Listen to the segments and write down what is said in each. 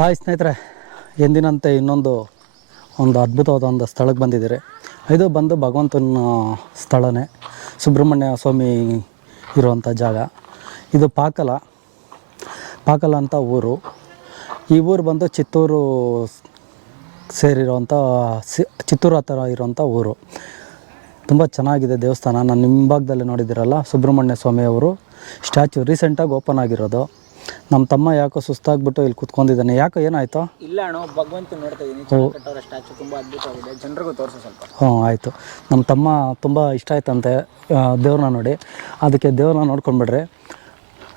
Hi ಸ್ನೇಹಿತರೆ, ಎಂದಿನಂತೆ ಇನ್ನೊಂದು ಒಂದು ಅದ್ಭುತವಾದ ಒಂದು ಸ್ಥಳಕ್ಕೆ ಬಂದಿದ್ದೀರಿ. ಇದು ಬಂದು ಭಗವಂತನ ಸ್ಥಳನೇ. ಸುಬ್ರಹ್ಮಣ್ಯ ಸ್ವಾಮಿ ಇರುವಂಥ ಜಾಗ. ಇದು ಪಾಕಲ. ಪಾಕಲ ಅಂತ ಊರು. ಈ ಊರು ಬಂದು ಚಿತ್ತೂರು ಸೇರಿರುವಂಥ ಸಿ, ಚಿತ್ತೂರು ಹತ್ತಿರ ಇರುವಂಥ ಊರು. ತುಂಬ ಚೆನ್ನಾಗಿದೆ ದೇವಸ್ಥಾನ. ನಾನು ನಿಮ್ಮ ಭಾಗದಲ್ಲಿ ನೋಡಿದ್ದೀರಲ್ಲ, ಸುಬ್ರಹ್ಮಣ್ಯ ಸ್ವಾಮಿಯವರು. ಅವರು ಸ್ಟ್ಯಾಚು ರೀಸೆಂಟಾಗಿ ಓಪನ್ ಆಗಿರೋದು. ನಮ್ಮ ತಮ್ಮ ಯಾಕೋ ಸುಸ್ತಾಗ್ಬಿಟ್ಟು ಇಲ್ಲಿ ಕುತ್ಕೊಂಡಿದ್ದಾನೆ. ಯಾಕೋ ಏನಾಯ್ತು? ಇಲ್ಲ ಅಣ್ಣ ಭಗವಂತ ನೋಡ್ತಾ ಇದ್ದೀನಿ ಕಟ್ಟೋರ ಸ್ಟ್ಯಾಚು ತುಂಬಾ ಅದ್ಭುತವಾಗಿದೆ ಜನರಿಗೂ ತೋರಿಸೋ ಸ್ವಲ್ಪ. ಹ್ಞೂ ಆಯಿತು. ನಮ್ಮ ತಮ್ಮ ತುಂಬ ಇಷ್ಟ ಆಯ್ತಂತೆ ದೇವ್ರನ್ನ ನೋಡಿ. ಅದಕ್ಕೆ ದೇವ್ರನ್ನ ನೋಡ್ಕೊಂಡ್ಬಿಡ್ರಿ.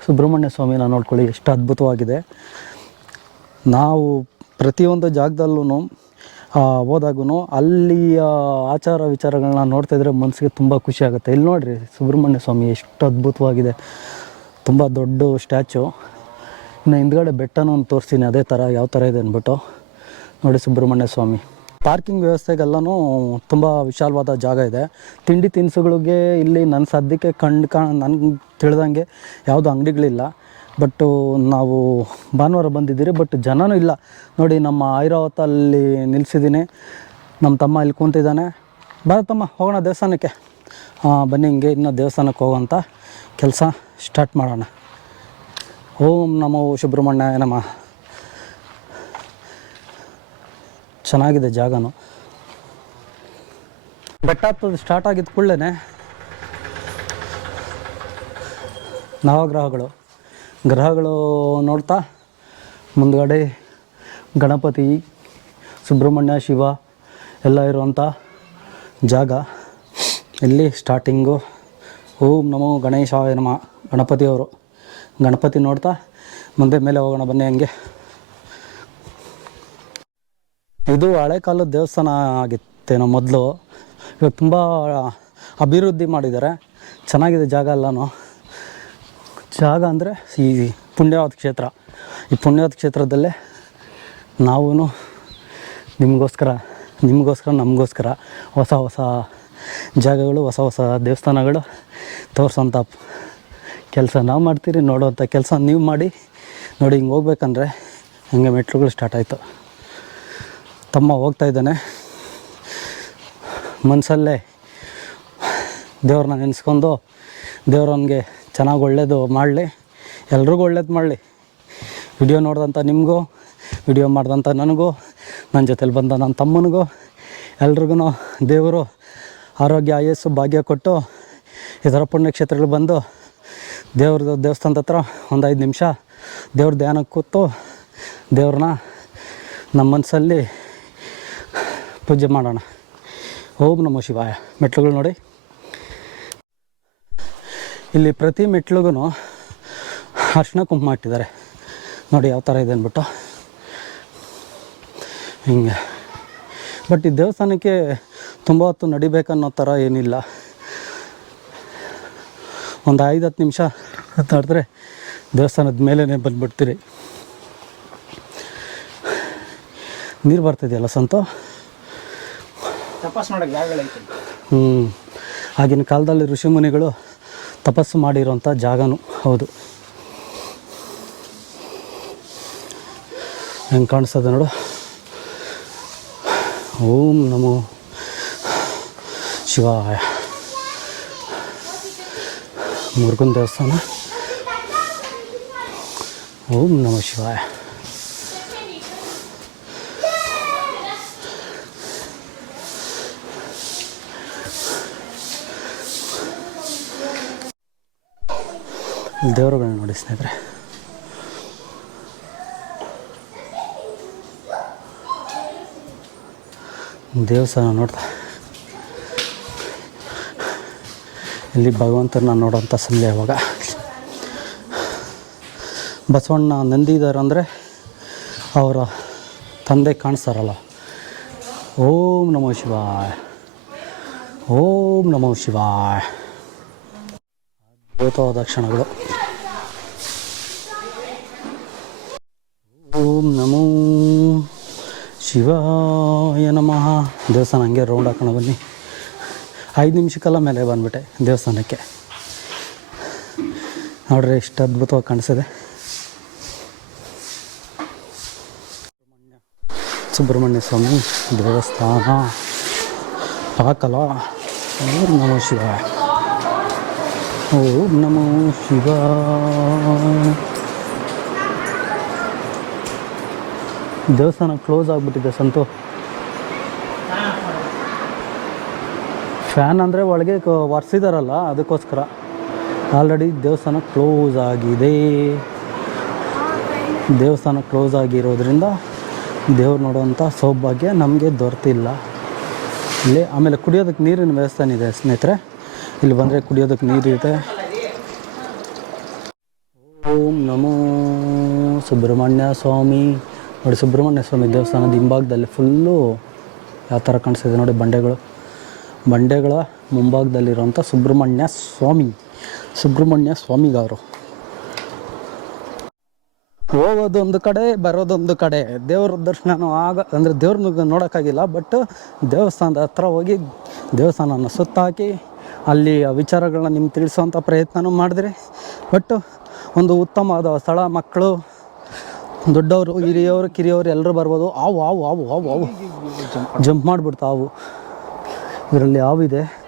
ಸುಬ್ರಹ್ಮಣ್ಯ ಸ್ವಾಮಿನ ನೋಡ್ಕೊಳ್ಳಿ ಎಷ್ಟು ಅದ್ಭುತವಾಗಿದೆ. ನಾವು ಪ್ರತಿಯೊಂದು ಜಾಗದಲ್ಲೂ ಹೋದಾಗೂ ಅಲ್ಲಿಯ ಆಚಾರ ವಿಚಾರಗಳನ್ನ ನೋಡ್ತಾ ಇದ್ರೆ ಮನಸ್ಸಿಗೆ ತುಂಬ ಖುಷಿ ಆಗುತ್ತೆ. ಇಲ್ಲಿ ನೋಡಿರಿ ಸುಬ್ರಹ್ಮಣ್ಯ ಸ್ವಾಮಿ ಎಷ್ಟು ಅದ್ಭುತವಾಗಿದೆ. ತುಂಬ ದೊಡ್ಡ ಸ್ಟ್ಯಾಚು. ಇನ್ನು ಹಿಂದ್ಗಡೆ ಬೆಟ್ಟನೂ ಒಂದು ತೋರಿಸ್ತೀನಿ, ಅದೇ ಥರ ಯಾವ ಥರ ಇದೆ ಅಂದ್ಬಿಟ್ಟು ನೋಡಿ ಸುಬ್ರಹ್ಮಣ್ಯ ಸ್ವಾಮಿ. ಪಾರ್ಕಿಂಗ್ ವ್ಯವಸ್ಥೆಗೆಲ್ಲನೂ ತುಂಬ ವಿಶಾಲವಾದ ಜಾಗ ಇದೆ. ತಿಂಡಿ ತಿನಿಸುಗಳಿಗೆ ಇಲ್ಲಿ ನನ್ನ ಸದ್ಯಕ್ಕೆ ಕಂಡು ಕಾ ನನಗೆ ತಿಳಿದಂಗೆ ಯಾವುದು ಅಂಗಡಿಗಳಿಲ್ಲ. ಬಟ್ಟು ನಾವು ಭಾನುವಾರ ಬಂದಿದ್ದೀರಿ, ಬಟ್ ಜನನೂ ಇಲ್ಲ. ನೋಡಿ ನಮ್ಮ ಐರಾವತಲ್ಲಿ ನಿಲ್ಲಿಸಿದ್ದೀನಿ ನಮ್ಮ ತಮ್ಮ ಇಲ್ಲಿ ಕೂತಿದ್ದಾನೆ. ತಮ್ಮ, ಹೋಗೋಣ ದೇವಸ್ಥಾನಕ್ಕೆ. ಬನ್ನಿ ಹಿಂಗೆ ಇನ್ನೂ ದೇವಸ್ಥಾನಕ್ಕೆ ಹೋಗೋಂಥ ಕೆಲಸ ಸ್ಟಾರ್ಟ್ ಮಾಡೋಣ. ಓಂ ನಮೋ ಸುಬ್ರಹ್ಮಣ್ಯ ನಮ. ಚೆನ್ನಾಗಿದೆ ಜಾಗನು. ಬೆಟ್ಟ ಹತ್ತೋದು ಸ್ಟಾರ್ಟ್ ಆಗಿದ್ದ ಕೂಡಲೇ ನವಗ್ರಹಗಳು. ಗ್ರಹಗಳು ನೋಡ್ತಾ, ಮುಂದ್ಗಡೆ ಗಣಪತಿ, ಸುಬ್ರಹ್ಮಣ್ಯ, ಶಿವ ಎಲ್ಲ ಇರುವಂಥ ಜಾಗ. ಇಲ್ಲಿ ಸ್ಟಾರ್ಟಿಂಗು ಓಂ ನಮೋ ಗಣೇಶ ನಮ, ಗಣಪತಿಯವರು. ಗಣಪತಿ ನೋಡ್ತಾ ಮುಂದೆ ಮೇಲೆ ಹೋಗೋಣ, ಬನ್ನಿ ಹಂಗೆ. ಇದು ಹಳೆ ಕಾಲದ ದೇವಸ್ಥಾನ ಆಗಿತ್ತೇನೋ ಮೊದಲು. ಇವಾಗ ತುಂಬ ಅಭಿವೃದ್ಧಿ ಮಾಡಿದ್ದಾರೆ. ಚೆನ್ನಾಗಿದೆ ಜಾಗ ಎಲ್ಲನೂ. ಜಾಗ ಅಂದರೆ ಈ ಪುಣ್ಯವಾದ ಕ್ಷೇತ್ರ. ಈ ಪುಣ್ಯವಾದ ಕ್ಷೇತ್ರದಲ್ಲೇ ನಾವೂ ನಿಮಗೋಸ್ಕರ ನಿಮಗೋಸ್ಕರ, ನಮಗೋಸ್ಕರ ಹೊಸ ಹೊಸ ಜಾಗಗಳು, ಹೊಸ ಹೊಸ ದೇವಸ್ಥಾನಗಳು ತೋರಿಸೋಂಥ ಕೆಲಸ ನಾವು ಮಾಡ್ತೀರಿ ನೋಡೋವಂಥ ಕೆಲಸ ನೀವು ಮಾಡಿ. ನೋಡಿ ಹಿಂಗೆ ಹೋಗ್ಬೇಕಂದ್ರೆ ಹಂಗೆ ಮೆಟ್ಲುಗಳು ಸ್ಟಾರ್ಟ್ ಆಯಿತು. ತಮ್ಮ ಹೋಗ್ತಾ ಇದ್ದಾನೆ. ಮನಸ್ಸಲ್ಲೇ ದೇವ್ರನ್ನ ನೆನೆಸ್ಕೊಂಡು ದೇವ್ರವನಿಗೆ ಚೆನ್ನಾಗಿ ಒಳ್ಳೇದು ಮಾಡಲಿ, ಎಲ್ರಿಗೂ ಒಳ್ಳೇದು ಮಾಡಲಿ. ವಿಡಿಯೋ ನೋಡಿದಂಥ ನಿಮಗೂ, ವಿಡಿಯೋ ಮಾಡಿದಂಥ ನನಗೂ ನನ್ನ ಜೊತೆಲಿ ಬಂದ ನನ್ನ ತಮ್ಮನಿಗೂ ಎಲ್ರಿಗೂ ದೇವರು ಆರೋಗ್ಯ, ಆಯಸ್ಸು, ಭಾಗ್ಯ ಕೊಟ್ಟು ಥರ ಪುಣ್ಯಕ್ಷೇತ್ರಗಳು ಬಂದು ದೇವ್ರದ್ದು ದೇವಸ್ಥಾನದ ಹತ್ರ ಒಂದು ಐದು ನಿಮಿಷ ದೇವ್ರ ಧ್ಯಾನಕ್ಕೆ ಕೂತು ದೇವ್ರನ್ನ ನಮ್ಮ ಮನಸ್ಸಲ್ಲಿ ಪೂಜೆ ಮಾಡೋಣ. ಓಂ ನಮೋ ಶಿವಾಯ. ಮೆಟ್ಲುಗಳು ನೋಡಿ. ಇಲ್ಲಿ ಪ್ರತಿ ಮೆಟ್ಲುಗೂ ಅರ್ಶಿನ ಕುಂಕುಮ ಇಟ್ಟಿದ್ದಾರೆ. ನೋಡಿ ಯಾವ ಥರ ಇದೆ ಅಂದ್ಬಿಟ್ಟು. ಹಿಂಗೆ. ಬಟ್ ಈ ದೇವಸ್ಥಾನಕ್ಕೆ ತುಂಬ ಹೊತ್ತು ನಡಿಬೇಕನ್ನೋ ಥರ ಏನಿಲ್ಲ. ಒಂದು ಐದು ಹತ್ತು ನಿಮಿಷ ಮಾತಾಡಿದ್ರೆ ದೇವಸ್ಥಾನದ ಮೇಲೇ ಬಂದುಬಿಡ್ತೀರಿ. ನೀರು ಬರ್ತಿದೆಯಲ್ಲ ಸಂತೋ? ತಪಾಸ್ ಮಾಡೋಕ್ಕೆ ಜಾಗಗಳೈತೆ ಹ್ಞೂ ಆಗಿನ ಕಾಲದಲ್ಲಿ ಋಷಿಮುನಿಗಳು ತಪಸ್ಸು ಮಾಡಿರೋಂಥ ಜಾಗನೂ ಹೌದು. ಹೆಂಗೆ ಕಾಣಿಸ್ತದೆ ನೋಡು. ಓಂ ನಮೋ ಶಿವಾಯ. ಮುರುಗನ್ ದೇವಸ್ಥಾನ ಓಂ ನಮ ಶಿವಾಯ. ದೇವರುಗಳನ್ನ ನೋಡಿ ಸ್ನೇಹಿತರೆ. ದೇವಸ್ಥಾನ ನೋಡ್ತಾ ಇಲ್ಲಿ ಭಗವಂತನ ನೋಡೋಂಥ ಸಮಯ ಅವಾಗ ಬಸವಣ್ಣ ನಂದಿದಾರ ಅಂದರೆ ಅವರ ತಂದೆ ಕಾಣಿಸ್ತಾರಲ್ಲ. ಓಂ ನಮೋ ಶಿವಾಯ. ಓಂ ನಮೋ ಶಿವಾಯ. ಅದ್ಭುತವಾದ ಕ್ಷಣಗಳು. ಓಂ ನಮೋ ಶಿವಾಯ ನಮಃ. ದೇವಸ್ಥಾನ ಹಂಗೆ ರೌಂಡ್ ಹಾಕೋಣ ಬನ್ನಿ. ಐದು ನಿಮಿಷಕ್ಕೆಲ್ಲ ಮೇಲೆ ಬಂದ್ಬಿಟ್ಟೆ ದೇವಸ್ಥಾನಕ್ಕೆ. ನೋಡ್ರಿ ಎಷ್ಟು ಅದ್ಭುತವಾಗಿ ಕಾಣಿಸಿದೆ ಸುಬ್ರಹ್ಮಣ್ಯ ಸ್ವಾಮಿ ದೇವಸ್ಥಾನ. ಪಾಕಲ. ಓಂ ನಮೋ ಶಿವ ಓಂ ನಮೋ ಶಿವ ದೇವಸ್ಥಾನ ಕ್ಲೋಸ್ ಆಗಿಬಿಟ್ಟಿದೆ ಸಂತು. ಫ್ಯಾನ್ ಅಂದರೆ ಒಳಗೆ ಒರೆಸಿದಾರಲ್ಲ, ಅದಕ್ಕೋಸ್ಕರ. ಆಲ್ರೆಡಿ ದೇವಸ್ಥಾನ ಕ್ಲೋಸ್ ಆಗಿದೆ. ದೇವಸ್ಥಾನ ಕ್ಲೋಸ್ ಆಗಿರೋದ್ರಿಂದ ದೇವ್ರು ನೋಡುವಂಥ ಸೌಭಾಗ್ಯ ನಮಗೆ ದೊರೆತಿಲ್ಲ. ಇಲ್ಲಿ ಆಮೇಲೆ ಕುಡಿಯೋದಕ್ಕೆ ನೀರಿನ ವ್ಯವಸ್ಥೆ ಇದೆ ಸ್ನೇಹಿತರೆ. ಇಲ್ಲಿ ಬಂದರೆ ಕುಡಿಯೋದಕ್ಕೆ ನೀರಿದೆ ಓಂ ನಮೋ ಸುಬ್ರಹ್ಮಣ್ಯ ಸ್ವಾಮಿ. ನೋಡಿ ಸುಬ್ರಹ್ಮಣ್ಯ ಸ್ವಾಮಿ ದೇವಸ್ಥಾನದ ಹಿಂಭಾಗದಲ್ಲಿ ಫುಲ್ಲು ಯಾವ ಥರ ಕಾಣಿಸ್ತಿದೆ. ನೋಡಿ ಬಂಡೆಗಳು. ಬಂಡೆಗಳ ಮುಂಭಾಗದಲ್ಲಿರುವಂಥ ಸುಬ್ರಹ್ಮಣ್ಯ ಸ್ವಾಮಿ, ಸುಬ್ರಹ್ಮಣ್ಯ ಸ್ವಾಮಿಗವರು ಹೋಗೋದೊಂದು ಕಡೆ, ಬರೋದೊಂದು ಕಡೆ. ದೇವ್ರ ದರ್ಶನ ಆಗ, ಅಂದರೆ ದೇವ್ರನ್ನ ನೋಡೋಕ್ಕಾಗಿಲ್ಲ ಬಟ್ ದೇವಸ್ಥಾನದ ಹತ್ರ ಹೋಗಿ ದೇವಸ್ಥಾನನ ಸುತ್ತಾಕಿ, ಅಲ್ಲಿ ವಿಚಾರಗಳನ್ನ ನಿಮ್ಗೆ ತಿಳಿಸೋವಂಥ ಪ್ರಯತ್ನನೂ ಮಾಡಿದ್ರಿ. ಬಟ್ ಒಂದು ಉತ್ತಮವಾದ ಸ್ಥಳ, ಮಕ್ಕಳು, ದೊಡ್ಡವರು, ಹಿರಿಯವರು, ಕಿರಿಯವರು ಎಲ್ಲರೂ ಬರ್ಬೋದು. ಆವು ಆವು ಆವು ಆವು ಆವು. ಜಂಪ್ ಮಾಡಿಬಿಡ್ತಾ ಅವು ಇದರಲ್ಲಿ ಹಾವಿದೆ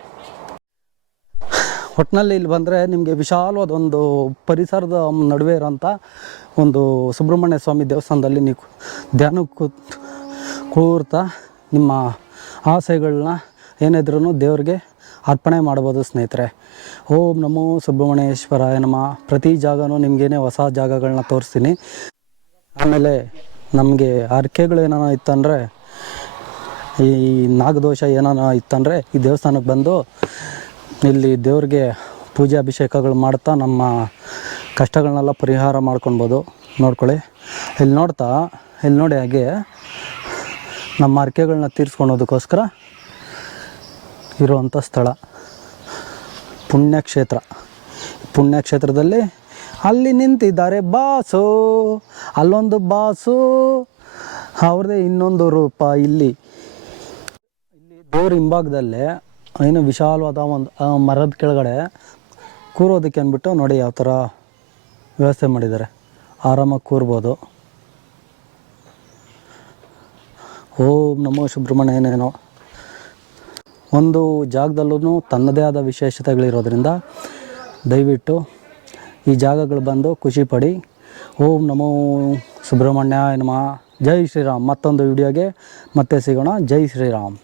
ಒಟ್ಟಿನಲ್ಲಿ ಇಲ್ಲಿ ಬಂದರೆ ನಿಮಗೆ ವಿಶಾಲವಾದ ಒಂದು ಪರಿಸರದ ನಡುವೆ ಇರೋಂಥ ಒಂದು ಸುಬ್ರಹ್ಮಣ್ಯ ಸ್ವಾಮಿ ದೇವಸ್ಥಾನದಲ್ಲಿ ನೀವು ಧ್ಯಾನ ಕೂತ್ ಕೂರ್ತಾ ನಿಮ್ಮ ಆಸೆಗಳನ್ನ ಏನಿದ್ರೂ ದೇವ್ರಿಗೆ ಅರ್ಪಣೆ ಮಾಡ್ಬೋದು ಸ್ನೇಹಿತರೆ. ಓಂ ನಮೋ ಸುಬ್ರಹ್ಮಣ್ಯೇಶ್ವರ ನಮ. ಪ್ರತಿ ಜಾಗನೂ ನಿಮಗೇನೆ ಹೊಸ ಜಾಗಗಳನ್ನ ತೋರಿಸ್ತೀನಿ. ಆಮೇಲೆ ನಮಗೆ ಹರಕೆಗಳು ಏನಾನ ಇತ್ತಂದರೆ ಈ ನಾಗದೋಷ ಏನಾನ ಇತ್ತಂದರೆ ಈ ದೇವಸ್ಥಾನಕ್ಕೆ ಬಂದು ಇಲ್ಲಿ ದೇವ್ರಿಗೆ ಪೂಜೆ ಅಭಿಷೇಕಗಳು ಮಾಡ್ತಾ ನಮ್ಮ ಕಷ್ಟಗಳನ್ನೆಲ್ಲ ಪರಿಹಾರ ಮಾಡ್ಕೊಳ್ಬೋದು. ನೋಡ್ಕೊಳ್ಳಿ. ಇಲ್ಲಿ ನೋಡ್ತಾ, ಇಲ್ಲಿ ನೋಡಿ ಹಾಗೆ ನಮ್ಮ ಅರ್ಕೆಗಳನ್ನ ತೀರಿಸ್ಕೊಳೋದಕ್ಕೋಸ್ಕರ ಇರುವಂಥ ಸ್ಥಳ. ಪುಣ್ಯಕ್ಷೇತ್ರ. ಪುಣ್ಯಕ್ಷೇತ್ರದಲ್ಲಿ ಅಲ್ಲಿ ನಿಂತಿದ್ದಾರೆ ಬಾಸು, ಅಲ್ಲೊಂದು ಬಾಸು ಅವ್ರದೇ ಇನ್ನೊಂದು ರೂಪ ಇಲ್ಲಿ. ಇಲ್ಲಿ ಹಿಂಭಾಗದಲ್ಲಿ ಏನು ವಿಶಾಲವಾದ ಒಂದು ಮರದ ಕೆಳಗಡೆ ಕೂರೋದಕ್ಕೆ ಅಂದ್ಬಿಟ್ಟು ನೋಡಿ ಯಾವ ಥರ ವ್ಯವಸ್ಥೆ ಮಾಡಿದ್ದಾರೆ. ಆರಾಮಾಗಿ ಕೂರ್ಬೋದು. ಓಂ ನಮೋ ಸುಬ್ರಹ್ಮಣ್ಯನೇನೋ ಒಂದು ಜಾಗದಲ್ಲೂ ತನ್ನದೇ ಆದ ವಿಶೇಷತೆಗಳಿರೋದ್ರಿಂದ ದಯವಿಟ್ಟು ಈ ಜಾಗಗಳು ಬಂದು ಖುಷಿ ಪಡಿ. ಓಂ ನಮೋ ಸುಬ್ರಹ್ಮಣ್ಯ ನಮ. ಜೈ ಶ್ರೀರಾಮ್. ಮತ್ತೊಂದು ವಿಡಿಯೋಗೆ ಮತ್ತೆ ಸಿಗೋಣ. ಜೈ ಶ್ರೀರಾಮ್.